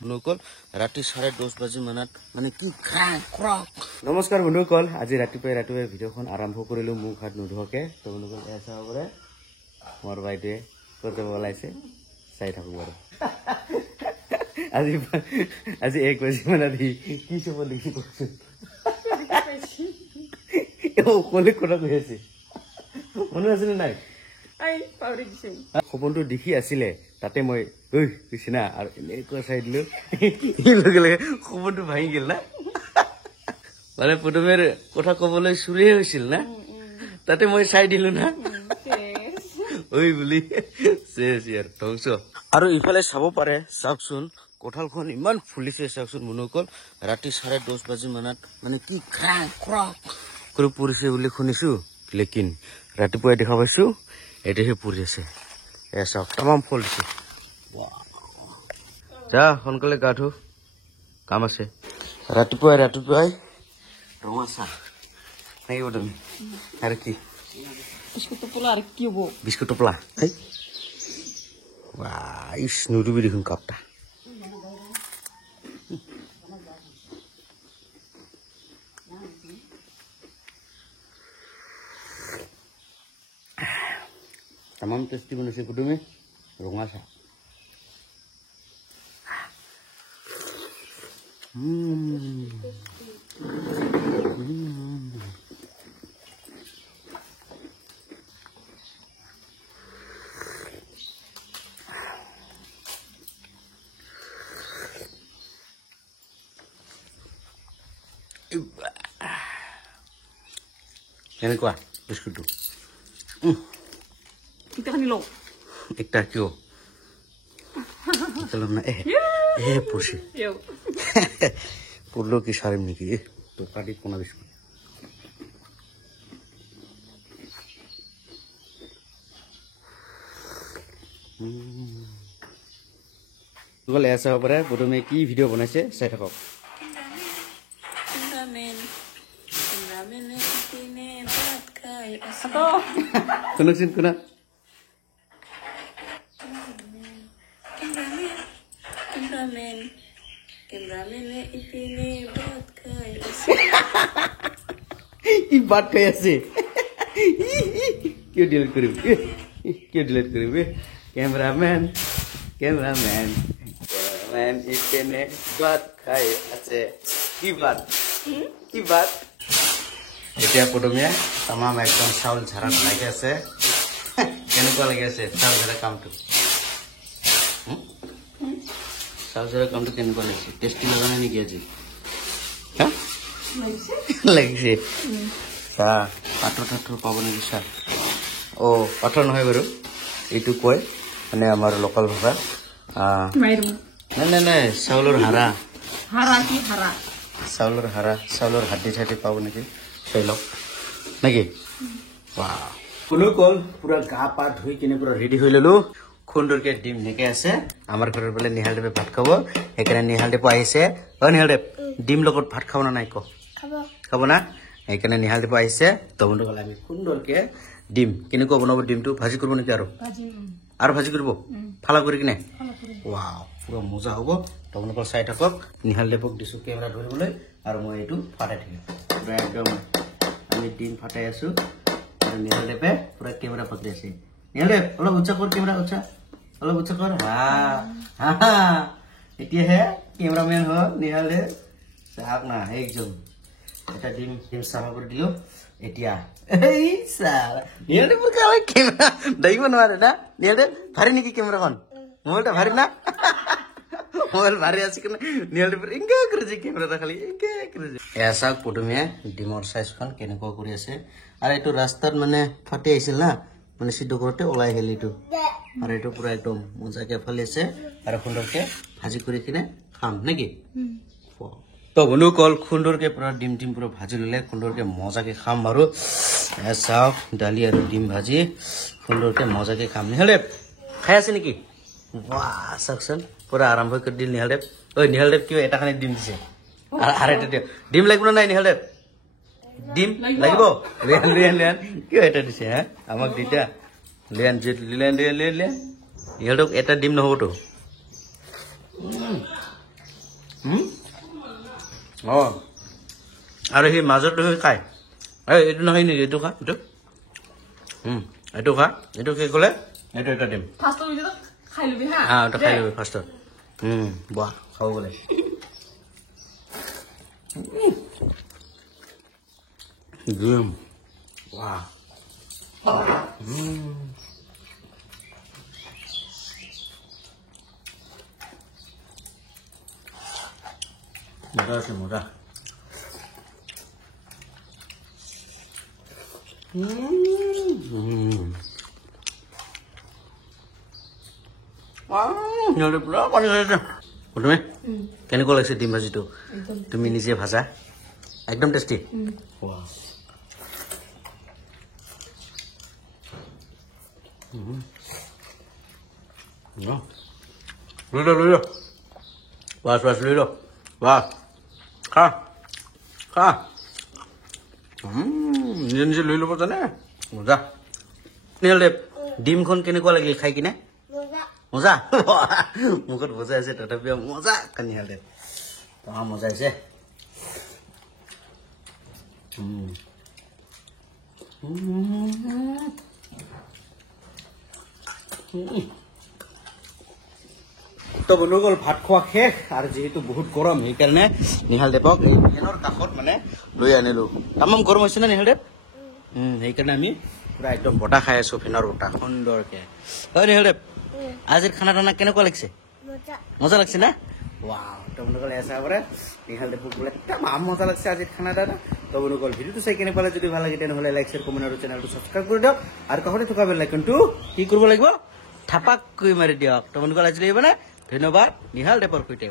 বন্ধুসকল ৰাতি 10:30 বাজি মানত মানে কি ক্ৰক। নমস্কাৰ বন্ধুসকল, আজি ৰাতিপুৱাই ভিডিঅ'খন আৰম্ভ কৰিলো মুখ হাত নোধোৱাকে। তো বন্ধুসকল এয়া চাব পাৰে মোৰ বাইদেৱে ক'ত ওলাইছে, চাই থাকো বাৰু। আজি 1 বাজি মানত কি চাব দেখি কওকচোন। অকলে কথা কৈ আছে, মনত আছিলে নাই? সপোনটো দেখি আছিলে, তাতে মই কৈছি না আৰু এনেকুৱা চাই দিলো, লগে লগে সপোনটো ভাঙি গেল না। মানে প্ৰথমে কথা কবলৈ চুৰিয়ে হৈছিল না, তাতে মই চাই দিলো না ঐ বুলি চেচ ইয়াৰ ধ্বংস। আৰু ইফালে চাব পাৰে, চাওকচোন কঁঠালখন ইমান ফুলিছে চাওকচোন বন্ধুসকল। ৰাতি 10:30 বাজি মানত মানে কি ক্ৰক কৰি পৰিছে বুলি শুনিছো, লেকিন ৰাতিপুৱাই দেখা পাইছো এতিয়াহে পৰি আছে। এয়া চাওক তামাম ফল দিছে। যা সোনকালে গা ধু, কাম আছে। ৰাতিপুৱাই ৰঙা চাহ লাগিব তুমি আৰু কি বিস্কুট টোপলা আৰু কি হ'ব? বিস্কুট টোপলা ইস নুডুবি দেখোন কাপটা। তামাম টেষ্টি বনাইছে কুটুমে ৰঙা চাহ। কেনেকুৱা বিস্কুটটো? একটা কিয় পড়ছে পড়লো কি সাৰিম নাকি তো কাটি কোনা বিস্কুট। এসা হ'ব পাৰে প্ৰথমে কি ভিডিঅ' বনাইছে চাই থাকক। শুনকচোন শুনা। বাট খাই আছে, কিয় ডিলিট কৰিবি? কেমেৰামেন ইপিনে বাট খাই আছে। কি বাট? এতিয়া পদমীয়া তামাম একদম চাউল ঝাৰাত লাগি আছে। কেনেকুৱা লাগি আছে চাউল ঝাৰা কামটো? চাউল ঝাৰা কামটো কেনেকুৱা লাগিছে? টেষ্টি লগা নাই নেকি আজি? লাগিছে। চাহ পাথৰ পাব নেকি? চাহ পাথৰ নহয় বাৰু, এইটো কয় মানে আমাৰ লোকেল ভাষা। নাই চাউলৰ হাৰা, চাউলৰ হাড্ডি চাড্ডি পাব নেকি? চাই লওক নেকি? কোনো কল পুৰা গা পা ধুই কিনে পুৰা ৰেডি হৈ ললো। সুন্দৰকে ডিম নেকে আছে। আমাৰ ঘৰৰ বোলে নিহালদেৱে ভাত খাব, সেইকাৰণে নিহালদেৱ আহিছে। নিহালদেৱ ডিম লগত ভাত খাব না নাই? খাব না, সেইকাৰণে নিহালদেৱ আহিছে। তো বন্ধুসকল আমি সুন্দৰকে ডিম কেনেকুৱা বনাব, ডিমটো ভাজি কৰিব নেকি? আৰু ভাজি কৰিব ফালা কৰি কিনে পুৰা মজা হ'ব। তো বন্ধুসকল চাই থাকক। নিহালদেৱক দিছো কেমেৰা ধৰিবলৈ আৰু মই এইটো ফাটাই থাকিম। একদম আমি ডিম ফাটাই আছো আৰু নিহালদেৱে পুৰা কেমেৰা পকৰি আছে। নিহালদেৱ অলপ উচ্চা কৰ, কেমেৰা অলপ উচ্চা কৰ। এতিয়াহে কেমেৰামেন হ'ল নিহালদেৱ। চাওক না একদম এটা ডিম চাফা কৰি দিলো। এতিয়া নিহালদেৱ কেমেৰা দাঙিব নোৱাৰে না। নিহালদেৱ ভাৰী নেকি কেমেৰাখন? মোবাইলটা ভাৰী না? মোবাইল ভাৰী আছে কাৰণে নিহালদেৱ এনেকে কৰিছে কেমেৰাটা, খালি এনেকে কৰিছে। এয়া চাওক প্ৰথমে ডিমৰ চাইজখন কেনেকুৱা কৰি আছে। আৰু এইটো ৰাস্তাত মানে ফাটি আহিছিল না, মানে সিদ্ধ কৰোঁতে ওলাই আহিল এইটো। আৰু এইটো পুৰা একদম মজাকে ফালি আছে আৰু সুন্দৰকে ভাজি কৰি কিনে খাম নেকি? তো বন্ধুসকল সুন্দৰকে পুৰা ডিম পুৰা ভাজি ললে, সুন্দৰকে মজাকে খাম। আৰু চাওক দালি আৰু ডিম ভাজি সুন্দৰকে মজাকে খাম। নিহালদেৱ খাই আছে নেকি? চাওকচোন পুৰা আৰম্ভ কৰি দিল নিহালদেৱ। নিহালদেৱ কিয় এটা খানি ডিম দিছে আৰু এটা দিয়ক। ডিম লাগিব না নাই নিহালদেৱ? ডিম লাগিব? লিয়ান কিয় এটা দিছে? আমাক দুইটা লিয়ান ইহঁতক এটা ডিম নহ'বতো। অঁ আৰু সেই মাজৰটো খায় এইটো নহয় নেকি এইটো খা এইটো খা এইটো কি ক'লে এইটো এটা দিম খাই লবি হা এইটো খাই ল'বি ফাৰ্ষ্টত বাহ খাব গ'লে বাহ মজা আছে মজা পুৰা পানী খাইছে তুমি কেনেকুৱা লাগিছে ডিম ভাজিটো তুমি নিজে ভাজা একদম টেষ্টি লৈ ল বাছ লৈ ল বাহ খা খা নিজে নিজে লৈ ল'ব জানে মজা নিহালদেৱ ডিমখন কেনেকুৱা লাগিল খাই কিনে মজা মুখত বজাই আছে তথাপিও মজা নিহালদেৱ মজা হৈছে তো বন্ধুসকল ভাত খোৱা শেষ আৰু যিহেতু বহুত গৰম সেইকাৰণে নিহালদেৱক এই ফেনৰ কাষত মানে লৈ আনিলোঁ তামাম গৰম হৈছে নে নিহালদেৱ সেইকাৰণে আমি পুৰা একদম বতাহ খাই আছোঁ ফেনৰ বতাহ সুন্দৰকৈ হয় নিহালদেৱ আজিৰ খানা টানা কেনেকুৱা লাগিছে মজা লাগছে না ৱাও তো বন্ধুসকল এসা কৰে নিহালদেৱক বোলে তামাম মজা লাগছে আজিৰ খানা টানা তো বন্ধুসকল ভিডিঅ'টো চাই কেনে পালে যদি ভাল লাগে তেনেহ'লে লাইক শ্বেয়াৰ কমেণ্ট আৰু চেনেলটো ছাবস্ক্ৰাইব কৰি দিয়ক আৰু কাষতে থকা বেল আইকনটো কি কৰিব লাগিব থাপাককৈ মাৰি দিয়ক তো বন্ধুসকল আজিলৈ মানে ধন্যবাদ নিহালদেৱৰ সৈতে